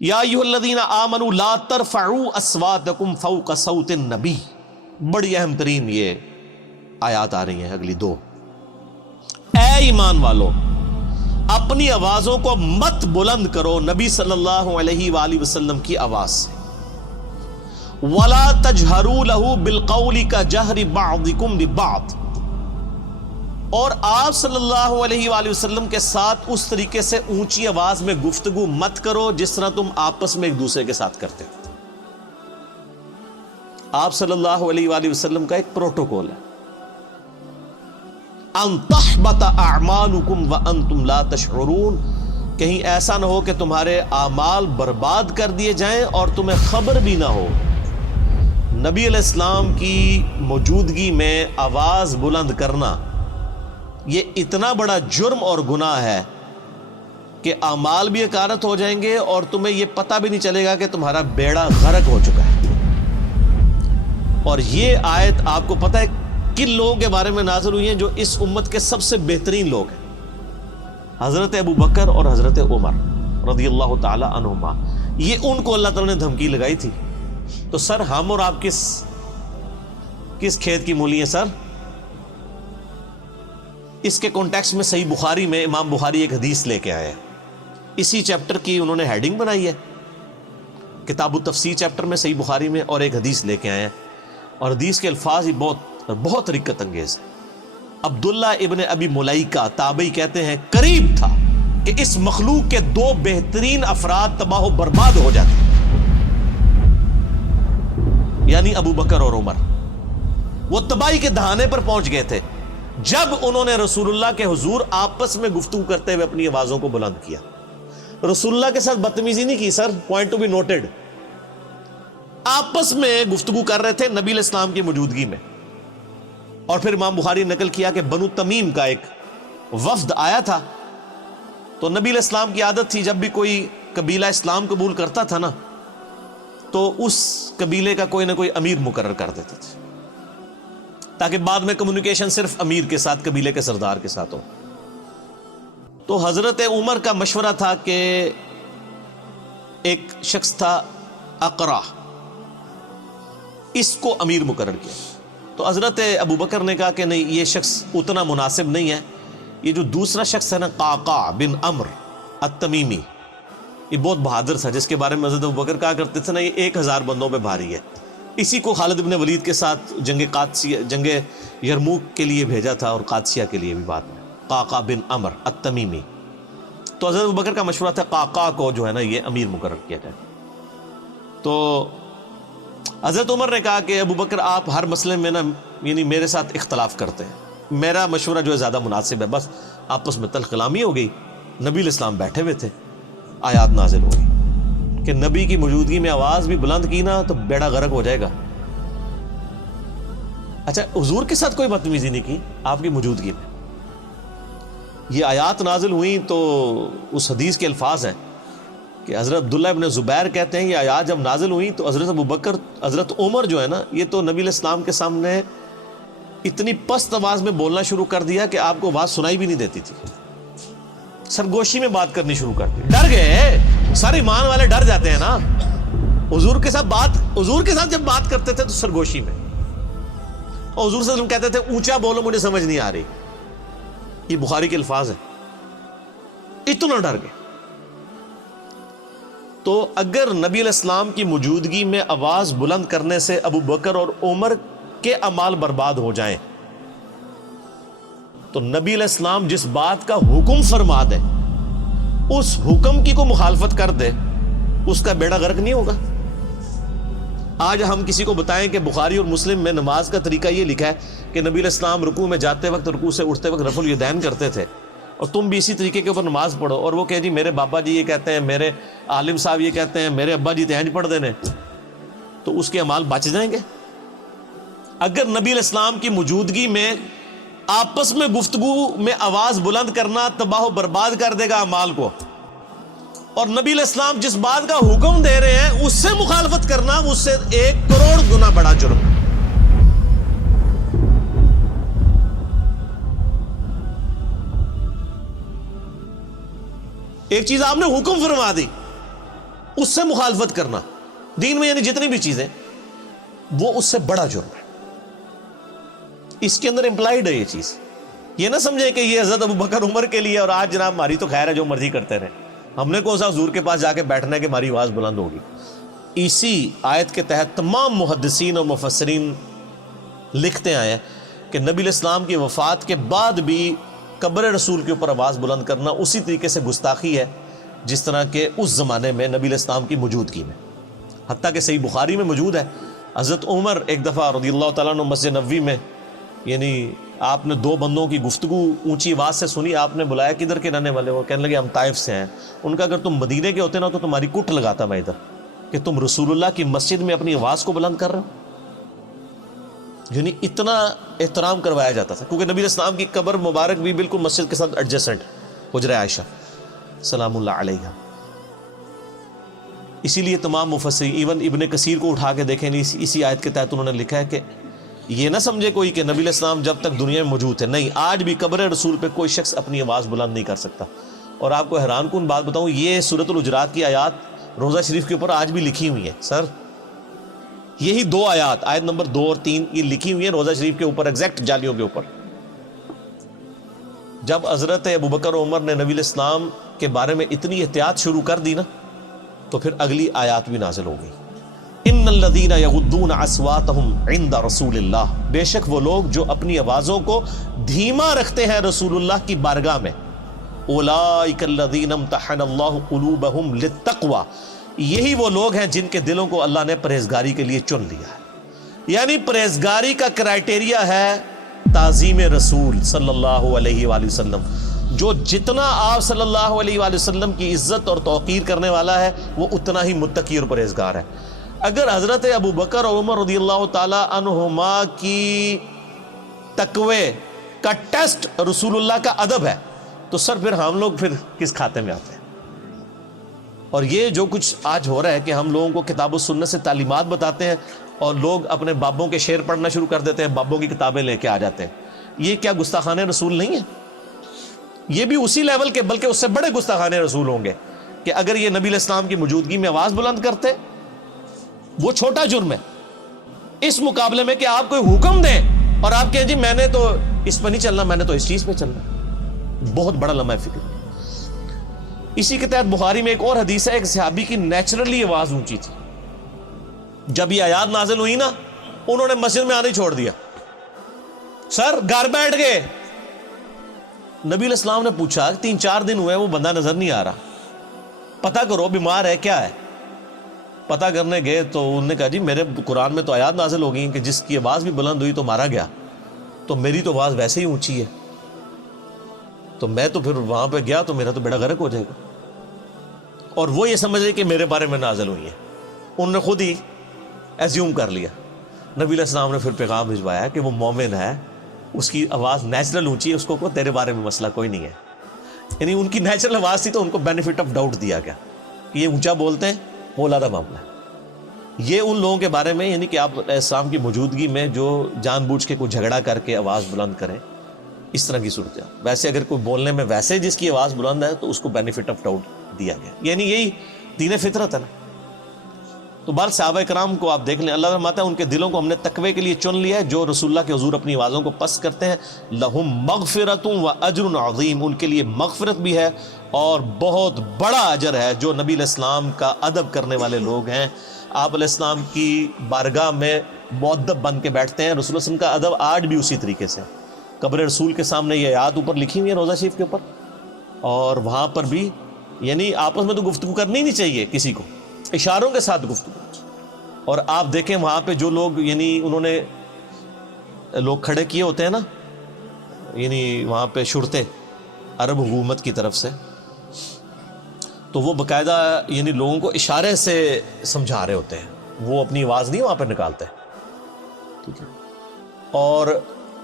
یا ایھا الذین آمنوا لا ترفعوا اصواتکم فوق صوت النبی. بڑی اہم ترین یہ آیات آ رہی ہیں اگلی دو. اے ایمان والو، اپنی آوازوں کو مت بلند کرو نبی صلی اللہ علیہ وآلہ وسلم کی آواز سے. وَلَا تَجْهَرُوا لَهُ بِالْقَوْلِ كَجَهْرِ بَعْضِكُمْ لِبَعْضٍ، اور آپ صلی اللہ علیہ وآلہ وسلم کے ساتھ اس طریقے سے اونچی آواز میں گفتگو مت کرو جس طرح تم آپس میں ایک دوسرے کے ساتھ کرتے ہو. آپ صلی اللہ علیہ وآلہ وسلم کا ایک پروٹوکول ہے، ان تحبط اعمالکم وانتم لا تشعرون، کہیں ایسا نہ ہو کہ تمہارے اعمال برباد کر دیے جائیں اور تمہیں خبر بھی نہ ہو. نبی علیہ السلام کی موجودگی میں آواز بلند کرنا یہ اتنا بڑا جرم اور گناہ ہے کہ اعمال بھی اکارت ہو جائیں گے اور تمہیں یہ پتہ بھی نہیں چلے گا کہ تمہارا بیڑا غرق ہو چکا ہے. اور یہ آیت آپ کو پتہ ہے کن لوگوں کے بارے میں نازل ہوئی ہیں جو اس امت کے سب سے بہترین لوگ ہیں؟ حضرت ابو بکر اور حضرت عمر رضی اللہ تعالی عنہما. یہ ان کو اللہ تعالیٰ نے دھمکی لگائی تھی. تو سر ہم اور آپ کس کھیت کی مولی ہیں سر؟ اس کے کانٹیکسٹ میں صحیح بخاری میں امام بخاری ایک حدیث لے کے آئے ہیں. اسی چیپٹر کی انہوں نے ہیڈنگ بنائی ہے، کتاب التفسیر چیپٹر میں صحیح بخاری میں، اور ایک حدیث لے کے آئے ہیں. اور حدیث کے الفاظ ہی بہت رقت انگیز ہے. عبداللہ ابن ابی ملیکہ تابعی کہتے ہیں قریب تھا کہ اس مخلوق کے دو بہترین افراد تباہ و برباد ہو جاتے، یعنی ابو بکر اور عمر. وہ تباہی کے دہانے پر پہنچ گئے تھے جب انہوں نے رسول اللہ کے حضور آپس میں گفتگو کرتے ہوئے اپنی آوازوں کو بلند کیا. رسول اللہ کے ساتھ بدتمیزی نہیں کی سر، پوائنٹ ٹو بی نوٹڈ. آپس میں گفتگو کر رہے تھے نبی علیہ السلام کی موجودگی میں. اور پھر امام بخاری نقل کیا کہ بنو تمیم کا ایک وفد آیا تھا. تو نبی علیہ السلام کی عادت تھی جب بھی کوئی قبیلہ اسلام قبول کرتا تھا نا تو اس قبیلے کا کوئی نہ کوئی امیر مقرر کر دیتے تھے تاکہ بعد میں کمیونیکیشن صرف امیر کے ساتھ، قبیلے کے سردار کے ساتھ ہو. تو حضرت عمر کا مشورہ تھا کہ ایک شخص تھا اقرا، اس کو امیر مقرر کیا. تو حضرت ابو بکر نے کہا کہ نہیں، یہ شخص اتنا مناسب نہیں ہے. یہ جو دوسرا شخص ہے نا، قعقاع بن عمرو التمیمی، یہ بہت بہادر تھا، جس کے بارے میں حضرت ابو بکر کہا کرتے تھے نا یہ 1000 بندوں پہ بھاری ہے. اسی کو خالد بن ولید کے ساتھ جنگ یرموک کے لیے بھیجا تھا، اور قادسیہ کے لیے بھی بعد میں. قعقاع بن عمرو التمیمی. تو حضرت ابوبکر کا مشورہ تھا قعقاع کو جو ہے نا یہ امیر مقرر کیا جائے. تو حضرت عمر نے کہا کہ ابوبکر آپ ہر مسئلے میں نا یعنی میرے ساتھ اختلاف کرتے ہیں، میرا مشورہ جو ہے زیادہ مناسب ہے. بس آپس میں تلخ کلامی ہو گئی. نبی علیہ السلام بیٹھے ہوئے تھے، آیات نازل ہو گئی کہ نبی کی موجودگی میں آواز بھی بلند کی نا تو بیڑا غرق ہو جائے گا. اچھا، حضور کے ساتھ کوئی بدتمیزی نہیں کی آپ کی موجودگی میں. یہ آیات نازل ہوئیں تو اس حدیث کے الفاظ ہیں کہ حضرت عبداللہ ابن زبیر کہتے ہیں یہ آیات جب نازل ہوئیں تو حضرت ابوبکر، حضرت عمر جو ہے نا یہ تو نبی علیہ السلام کے سامنے اتنی پست آواز میں بولنا شروع کر دیا کہ آپ کو آواز سنائی بھی نہیں دیتی تھی. سرگوشی میں بات کرنی شروع کر دی. ڈر گئے سر، ایمان والے ڈر جاتے ہیں نا. حضور کے ساتھ جب بات کرتے تھے تو سرگوشی میں، اور حضور صلی اللہ علیہ وسلم کہتے تھے اونچا بولو مجھے سمجھ نہیں آ رہی. یہ بخاری کے الفاظ ہیں. اتنا ڈر گئے. تو اگر نبی علیہ السلام کی موجودگی میں آواز بلند کرنے سے ابو بکر اور عمر کے اعمال برباد ہو جائیں تو نبی علیہ السلام جس بات کا حکم فرما دے اس حکم کی کو مخالفت کر دے، اس کا بیڑا غرق نہیں ہوگا. آج ہم کسی کو بتائیں کہ بخاری اور مسلم میں نماز کا طریقہ یہ لکھا ہے کہ نبی علیہ السلام رکوع میں جاتے وقت، رکوع سے اٹھتے وقت رفع الیدین کرتے تھے، اور تم بھی اسی طریقے کے اوپر نماز پڑھو. اور وہ کہ جی میرے بابا جی یہ کہتے ہیں، میرے عالم صاحب یہ کہتے ہیں، میرے ابا جی تہنج پڑھ دینے، تو اس کے اعمال بچ جائیں گے. اگر نبی علیہ السلام کی موجودگی میں آپس میں گفتگو میں آواز بلند کرنا تباہ و برباد کر دے گا اعمال کو، اور نبی علیہ السلام جس بات کا حکم دے رہے ہیں اس سے مخالفت کرنا اس سے 1 کروڑ گنا بڑا جرم. ایک چیز آپ نے حکم فرما دی، اس سے مخالفت کرنا دین میں یعنی جتنی بھی چیزیں وہ اس سے بڑا جرم ہے. اس کے اندر امپلائڈ ہے یہ چیز. یہ نہ سمجھے کہ یہ حضرت ابوبکر عمر کے لیے اور آج جناب ہماری تو خیر ہے جو مرضی کرتے رہے, ہم نے کون سا حضور کے پاس جا کے بیٹھنا ہے کہ ہماری آواز بلند ہوگی. اسی آیت کے تحت تمام محدثین اور مفسرین لکھتے آئے ہیں کہ نبی علیہ السلام کی وفات کے بعد بھی قبر رسول کے اوپر آواز بلند کرنا اسی طریقے سے گستاخی ہے جس طرح کہ اس زمانے میں نبی علیہ السلام کی موجودگی میں. حتیٰ کہ صحیح بخاری میں موجود ہے, حضرت عمر ایک دفعہ رضی اللہ تعالیٰ عنہ مسجد نبوی میں, یعنی آپ نے دو بندوں کی گفتگو اونچی آواز سے سنی, آپ نے بلایا کدھر کے رہنے والے, وہ کہنے لگے ہم طائف سے ہیں. ان کا اگر تم مدینے کے ہوتے نا تو تمہاری کٹ لگاتا میں ادھر کہ تم رسول اللہ کی مسجد میں اپنی آواز کو بلند کر رہے ہو. یعنی اتنا احترام کروایا جاتا تھا کیونکہ نبی علیہ السلام کی قبر مبارک بھی بالکل مسجد کے ساتھ ایڈجسٹنٹ, حجرہ عائشہ سلام اللہ علیہا. اسی لیے تمام مفسرین ایون ابن کثیر کو اٹھا کے دیکھیں, اسی آیت کے تحت انہوں نے لکھا ہے کہ یہ نہ سمجھے کوئی کہ نبی علیہ السلام جب تک دنیا میں موجود ہے, نہیں, آج بھی قبر رسول پہ کوئی شخص اپنی آواز بلند نہیں کر سکتا. اور آپ کو حیران کن بات بتاؤں, یہ سورۃ الحجرات کی آیات روضہ شریف کے اوپر آج بھی لکھی ہوئی ہیں. سر یہی دو آیات, آیت نمبر 2 اور 3, یہ لکھی ہوئی ہیں روضہ شریف کے اوپر, ایگزیکٹ جالیوں کے اوپر. جب حضرت ابوبکر عمر نے نبی علیہ السلام کے بارے میں اتنی احتیاط شروع کر دی نا, تو پھر اگلی آیات بھی نازل ہو گئی. ان الذین یغضون اصواتهم عند رسول اللہ, بے شک وہ لوگ جو اپنی آوازوں کو دھیما رکھتے ہیں رسول اللہ کی بارگاہ میں. اولئک الذین امتحن اللہ قلوبہم للتقوی, یہی وہ لوگ ہیں جن کے دلوں کو اللہ نے پرہیزگاری کے لیے چن لیا ہے. یعنی پرہیزگاری کا کرائٹیریا ہے تعظیم رسول صلی اللہ علیہ وآلہ وسلم. جو جتنا آپ صلی اللہ علیہ وآلہ وسلم کی عزت اور توقیر کرنے والا ہے وہ اتنا ہی متقی اور پرہیزگار ہے. اگر حضرت ابوبکر اور عمر رضی اللہ تعالی عنہما کی تقوی کا ٹیسٹ رسول اللہ کا ادب ہے تو سر پھر ہم لوگ پھر کس کھاتے میں آتے ہیں؟ اور یہ جو کچھ آج ہو رہا ہے کہ ہم لوگوں کو کتاب و سنت سے تعلیمات بتاتے ہیں اور لوگ اپنے بابوں کے شعر پڑھنا شروع کر دیتے ہیں, بابوں کی کتابیں لے کے آ جاتے ہیں, یہ کیا گستاخانہ رسول نہیں ہے؟ یہ بھی اسی لیول کے بلکہ اس سے بڑے گستاخانہ رسول ہوں گے کہ اگر یہ نبی علیہ السلام کی موجودگی میں آواز بلند کرتے, وہ چھوٹا جرم ہے اس مقابلے میں کہ آپ کوئی حکم دیں اور آپ کہیں جی میں نے تو اس پہ نہیں چلنا, میں نے تو اس چیز پہ چلنا. بہت بڑا لمحہ فکر. اسی کے تحت بخاری میں ایک اور حدیث ہے, ایک صحابی کی نیچرلی آواز اونچی تھی. جب یہ آیات نازل ہوئی نا, انہوں نے مسجد میں آنا ہی چھوڑ دیا, سر گھر بیٹھ گئے. نبی علیہ السلام نے پوچھا 3-4 دن ہوئے وہ بندہ نظر نہیں آ رہا, پتہ کرو بیمار ہے کیا ہے. پتہ کرنے گئے تو انہوں نے کہا جی میرے قرآن میں تو آیات نازل ہو گئی کہ جس کی آواز بھی بلند ہوئی تو مارا گیا, تو میری تو آواز ویسے ہی اونچی ہے, تو میں تو پھر وہاں پہ گیا تو میرا تو بیڑا غرق ہو جائے گا. اور وہ یہ سمجھ رہے کہ میرے بارے میں نازل ہوئی ہے, انہوں نے خود ہی ایزیوم کر لیا. نبی علیہ السلام نے پھر پیغام بھجوایا کہ وہ مومن ہے, اس کی آواز نیچرل اونچی ہے, اس کو تیرے بارے میں مسئلہ کوئی نہیں ہے. یعنی ان کی نیچرل آواز تھی تو ان کو بینیفٹ آف ڈاؤٹ دیا گیا کہ یہ اونچا بولتے ہیں, وہ علیحدہ معاملہ ہے. یہ ان لوگوں کے بارے میں یعنی کہ آپ علیہ السلام کی موجودگی میں جو جان بوجھ کے کوئی جھگڑا کر کے آواز بلند کریں, اس طرح کی صورت ہے. ویسے اگر کوئی بولنے میں ویسے جس کی آواز بلند ہے تو اس کو بینیفٹ آف ڈاؤٹ دیا گیا, یعنی یہی دین فطرت ہے نا. تو بہر صحابہ کرام کو آپ دیکھ لیں, اللہ فرماتا ہے ان کے دلوں کو ہم نے تقوی کے لیے چن لیا ہے. جو رسول اللہ کے حضور اپنی آوازوں کو پست کرتے ہیں, لہم مغفرۃ و اجر عظیم, ان کے لیے مغفرت بھی ہے اور بہت بڑا اجر ہے. جو نبی علیہ السلام کا ادب کرنے والے لوگ ہیں, آپ علیہ السلام کی بارگاہ میں مؤدب بن کے بیٹھتے ہیں. رسول اللہ علیہ وسلم کا ادب آج بھی اسی طریقے سے. قبر رسول کے سامنے یہ آیات اوپر لکھی ہوئی ہیں روضہ شریف کے اوپر, اور وہاں پر بھی یعنی آپس میں تو گفتگو کرنی نہیں چاہیے کسی کو, اشاروں کے ساتھ گفتگو. اور آپ دیکھیں وہاں پہ جو لوگ یعنی انہوں نے لوگ کھڑے کیے ہوتے ہیں نا, یعنی وہاں پہ شرطے عرب حکومت کی طرف سے, تو وہ باقاعدہ یعنی لوگوں کو اشارے سے سمجھا رہے ہوتے ہیں, وہ اپنی آواز نہیں وہاں پہ نکالتے. ٹھیک ہے. اور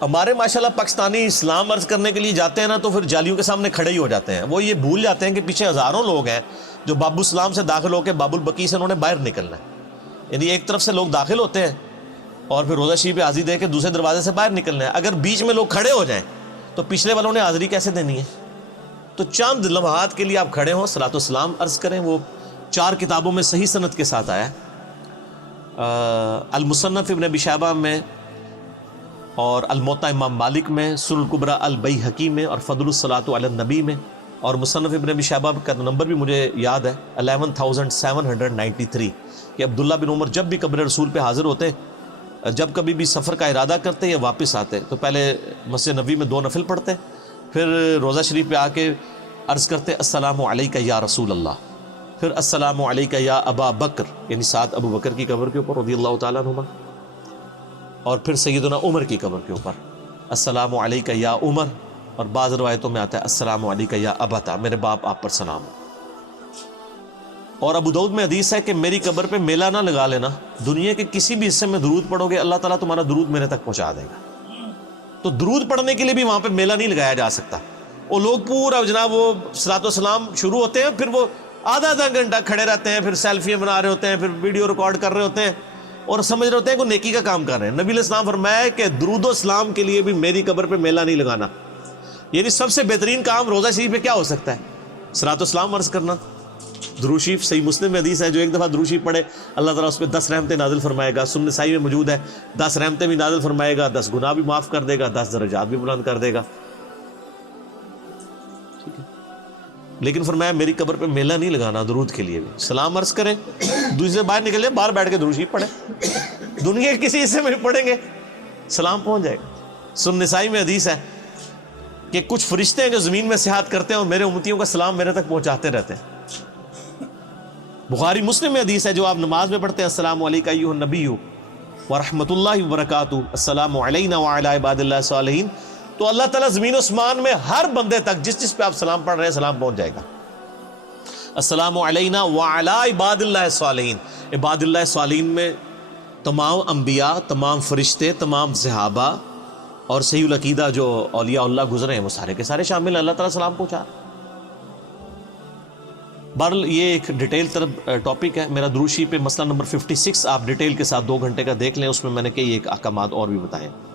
ہمارے ماشاءاللہ پاکستانی اسلام عرض کرنے کے لیے جاتے ہیں نا تو پھر جالیوں کے سامنے کھڑے ہی ہو جاتے ہیں. وہ یہ بھول جاتے ہیں کہ پیچھے ہزاروں لوگ ہیں جو باب السلام سے داخل ہو کے باب البقیع سے انہوں نے باہر نکلنا ہے. یعنی ایک طرف سے لوگ داخل ہوتے ہیں اور پھر روضہ شریف پہ حاضری دے کے دوسرے دروازے سے باہر نکلنا ہے. اگر بیچ میں لوگ کھڑے ہو جائیں تو پچھلے والوں نے حاضری کیسے دینی ہے؟ تو چند لمحات کے لیے آپ کھڑے ہوں, صلاۃ و سلام عرض کریں, وہ 4 کتابوں میں صحیح سند کے ساتھ آیا ہے، المصنف ابن ابی شیبہ میں، اور الموطا امام مالک میں، سنن الکبریٰ البیہقی میں، اور فضل الصلاۃ علی النبی میں، اور مصنف ابن ابی شیبہ کا نمبر بھی مجھے یاد ہے 11793 کہ عبداللہ بن عمر جب بھی قبر رسول پہ حاضر ہوتے، جب کبھی بھی سفر کا ارادہ کرتے یا واپس آتے تو پہلے مسجد نبوی میں 2 نفل پڑھتے، پھر روضہ شریف پہ آ کے عرض کرتے السلام علیکہ یا رسول اللہ، پھر السلام علیکہ یا ابا بکر، یعنی ساتھ ابو بکر کی قبر کے اوپر رضی اللہ تعالیٰ عنہما، اور پھر سیدنا عمر کی قبر کے اوپر السلام علیکہ یا عمر، اور بعض روایتوں میں آتا ہے السلام علیکہ یا ابتا، میرے باپ آپ پر سلام ہو۔ اور ابو داؤد میں حدیث ہے کہ میری قبر پہ میلہ نہ لگا لینا، دنیا کے کسی بھی حصے میں درود پڑھو گے اللہ تعالیٰ تمہارا درود میرے تک پہنچا دے گا۔ تو درود پڑھنے کے لیے بھی وہاں پہ میلہ نہیں لگایا جا سکتا، وہ لوگ پورا جناب وہ صلاۃ و سلام شروع ہوتے ہیں، پھر وہ آدھا گھنٹہ کھڑے رہتے ہیں، پھر سیلفیاں بنا رہے ہوتے ہیں، پھر ویڈیو ریکارڈ کر رہے ہوتے ہیں اور سمجھ رہے ہوتے ہیں کہ نیکی کا کام کر رہے ہیں۔ نبی علیہ السلام فرمایا کہ درود و سلام کے لیے بھی میری قبر پہ میلہ نہیں لگانا، یعنی سب سے بہترین کام روضہ شریف پہ کیا ہو سکتا ہے؟ صلاۃ و سلام عرض کرنا۔ درود شریف صحیح مسلم میں حدیث ہے جو ایک دفعہ درود شریف پڑھے اللہ تعالیٰ اس پہ 10 رحمتیں نازل فرمائے گا۔ سنن نسائی میں موجود ہے 10 رحمتیں بھی نازل فرمائے گا، 10 گناہ بھی معاف کر دے گا، 10 درجات بھی بلند کر دے گا۔ ٹھیک ہے، لیکن فرمایا میری قبر پہ میلہ نہیں لگانا، درود کے لیے بھی سلام عرض کریں، دوسرے باہر نکلے باہر بیٹھ کے درود شریف پڑھیں، دنیا کے کسی حصے میں بھی پڑھیں گے سلام پہنچ جائے گا۔ سنن نسائی میں حدیث ہے کہ کچھ فرشتے ہیں جو زمین میں سیاحت کرتے ہیں اور میرے امتیوں کا سلام میرے تک پہنچاتے رہتے ہیں۔ بخاری مسلم میں حدیث ہے جو آپ نماز میں پڑھتے ہیں السلام علیکم ایھا النبی ورحمۃ اللہ وبرکاتہ، السلام علینا وعلی عباد اللہ الصالحین، تو اللہ تعالیٰ زمین و اسمان میں ہر بندے تک جس پہ آپ سلام پڑھ رہے ہیں سلام پہنچ جائے گا۔ السلام علینا وعلی عباد اللہ الصالحین، عباد اللہ الصالحین میں تمام انبیاء، تمام فرشتے، تمام صحابہ اور صحیح العقیدہ جو اولیاء اللہ گزرے ہیں وہ سارے کے سارے شامل ہیں، اللہ تعالیٰ سلام پہنچا۔ بہرحال یہ ایک ڈیٹیل طرف ٹاپک ہے میرا۔ درود شریف پہ مسئلہ نمبر 56 آپ ڈیٹیل کے ساتھ 2 گھنٹے کا دیکھ لیں، اس میں میں نے کئی ایک احکامات اور بھی بتائے ہیں۔